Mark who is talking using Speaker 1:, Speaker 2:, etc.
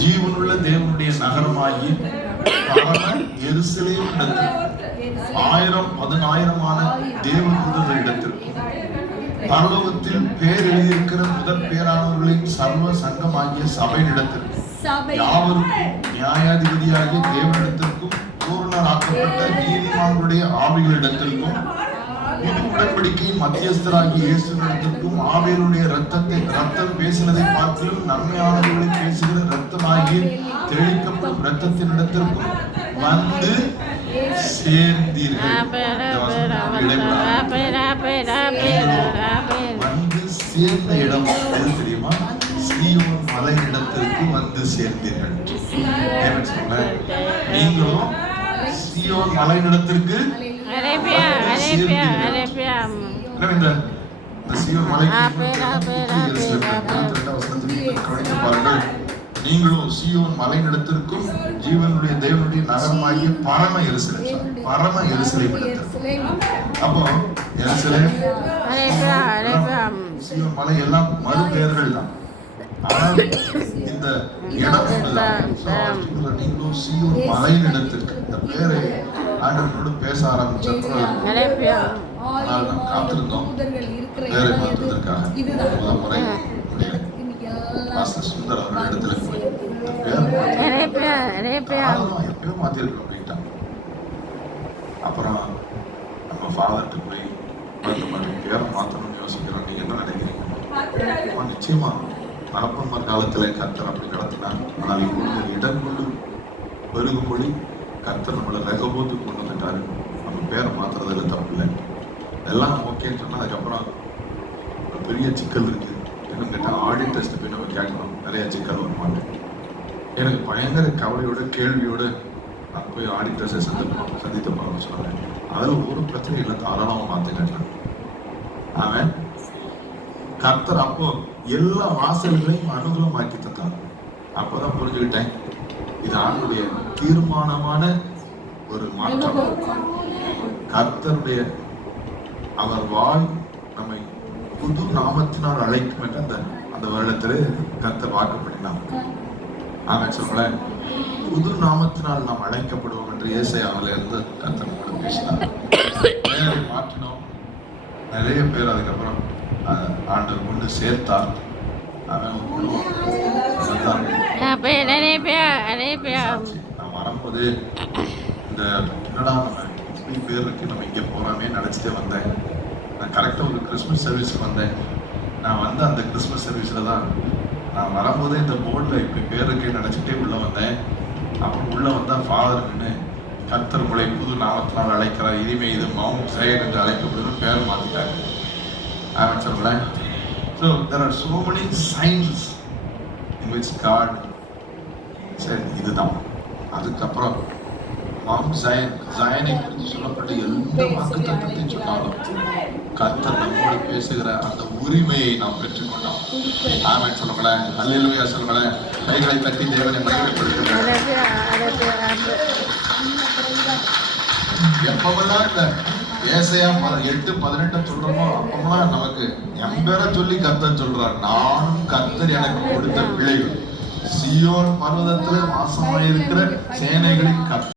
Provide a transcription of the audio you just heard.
Speaker 1: ஜீவனுள்ள தேவனுடைய நகரமாகி எருசலேம் இடத்தில் ஆயிரம் பதினாயிரமான தேவதூதர்கள் இடத்திற்கும் பரலோகத்தில் பேர் எழுதியிருக்கிற முதற் பேரானவர்களின் சர்வ சங்கமாகிய சபையினிடத்திற்கும்
Speaker 2: சபை.
Speaker 1: யாவருக்கும் நியாயாதிபதியாகிய தேவனிடத்திற்கும் பூரணராக்கப்பட்ட நீதிமான்களுடைய ஆவிகளிடத்திற்கும் உடன்படிக்கையின் மத்தியஸ்தராகி இயேசுவிடத்திற்கும் ஆவியருடைய ரத்தத்தை ரத்தம் பேசினதை பார்க்கிலும் நன்மையானவர்களை பேசுகிற ரத்தமாகி தெளிக்கப்படும் ரத்தத்தினிடத்திற்கும் வந்து சேர்ந்தீர்கள். வந்து சேர்ந்த இடம் எது தெரியுமா? சீயோன் மலை இடத்திற்கு வந்து சேர்ந்தீர்கள். சொன்னேன்? நீங்களும் சீயோன் மலை இடத்திற்கு
Speaker 3: அரேபியா அரேபியா
Speaker 1: நீங்களும் சீயோன் மலை இடத்திற்கும் ஜீவனுடைய தேவனுடைய நகரமாகிய பரம எருசலேம் பரம இடத்திற்கு அப்போ
Speaker 3: அரேபியா
Speaker 1: சீயோன் மலை எல்லாம் மறு பெயர்கள் தான் ஆனால் இந்த இடம் நீங்களும் சீயோன் மலையின் இடத்திற்கு இந்த பேரை ஆண்டவரோடு பேச ஆரம்பிச்சப்போ
Speaker 3: அரேபியா
Speaker 1: ஆனால் நாம் காத்திருந்தோம். பேரை மாற்றுவதற்காக முதல் முறை மாஸ்டர் சுந்தர் அவர்கள் இடத்துல போய் எப்பயோ அப்புறம் நம்ம ஃபாதர்கிட்ட போய் பேரை மாற்றணும்னு யோசிக்கிறோம். நீங்க என்ன நினைக்கிறீங்க? நிச்சயமா. மரப்பன்மர் காலத்துல கர்த்தர் அப்படி நடத்தினார். ஆனால் இப்பொழுது இடம் கொண்டு கருத்தை கர்த்தர் நம்மளை ரெகபோத்து கொண்டு வந்துட்டாரு. நம்ம பேரை மாத்துறதுல தப்பு இல்லை. எல்லாம் ஓகேன்னு சொன்னால் அதுக்கப்புறம் பெரிய சிக்கல் இருக்கு. என்னன்னு கேட்டால் ஆடிட்டர்ஸ்ட்டு போய் நம்ம கேட்கணும். நிறைய சிக்கல் வர மாட்டேன் எனக்கு பயங்கர கவலையோட கேள்வியோட நான் போய் ஆடிட்டர்ஸை சந்தித்து சந்தித்த போகிறோம்னு சொன்னேன் அதில் ஒரு பிரச்சனை இல்லை. தாராளமாக பார்த்துக்கிட்டேன் அவன் கர்த்தர் அப்போ எல்லா வாசல்களையும் அனுகூலமாக்கி அப்போ அப்போதான் புரிஞ்சுக்கிட்டேன். இது ஆண்டுடைய தீர்மானமான ஒரு மாற்றம். கர்த்தருடைய அவர் வாய் நம்மை புது நாமத்தினால் அழைக்கும் என்று அந்த அந்த வருடத்திலே கர்த்தர் வாக்குப்படினார் ஆனால் சொல்றேன் புது நாமத்தினால் நாம் அழைக்கப்படுவோம் என்று ஏசையாவில இருந்து கர்த்தர் கூட பேசினார். பெயரை மாற்றினோம். நிறைய பேர் அதுக்கப்புறம் ஆண்டு ஆண்டவர் கொண்டு சேர்த்தார். அவன் ஒரு குழுவம் வந்தார்கள்.
Speaker 3: அப்பே
Speaker 1: நான் வரும்போது இந்த என்னடா நம்ம இப்படி பேர் இருக்கு நம்ம இங்கே போகிறோமே நினச்சிட்டே வந்தேன். நான் கரெக்டாக ஒரு கிறிஸ்மஸ் சர்வீஸ்க்கு வந்தேன். நான் வந்து அந்த கிறிஸ்மஸ் சர்வீஸில் தான் நான் வரும்போதே இந்த போர்டில் இப்படி பேர் இருக்குன்னு நினச்சிட்டே உள்ளே வந்தேன். அப்புறம் உள்ளே வந்தால் ஃபாதர் நின்று கர்த்தர் முளை புது நாமத்தினால் அழைக்கிறார். இனிமே இது மவுண்ட் சைடு என்று அழைக்கப்படுதுன்னு பேர் மாற்றிட்டாங்க ஆரம்பிச்சிருங்களேன். So there are so many signs in which God சரி இதுதான். அதுக்கப்புறம் மாம் ஜயன் ஜயனை குறித்து சொல்லப்பட்ட எந்த வாக்குத்தத்தத்தை சொன்னாலும் கர்த்தர் நம்மோடு பேசுகிற அந்த உரிமையை நாம் பெற்றுக்கொண்டோம். ஆமன் சொல்லுங்களேன். அல்லேலூயா சொல்லுங்களேன். கைகளை தட்டி தேவனை மகிமைப்படுத்துங்க எப்பவெல்லாம் இந்த ஏசையா ப- எட்டு பதினெட்டை சொல்றோமோ அப்பமெல்லாம் நமக்கு என் சொல்லி கர்த்தர் சொல்றார். நானும் கர்த்தர் எனக்கு கொடுத்த பிள்ளைகள் சியோன் பர்வதத்தில் வாசமாயிருக்கிற சேனைகளின் கற்று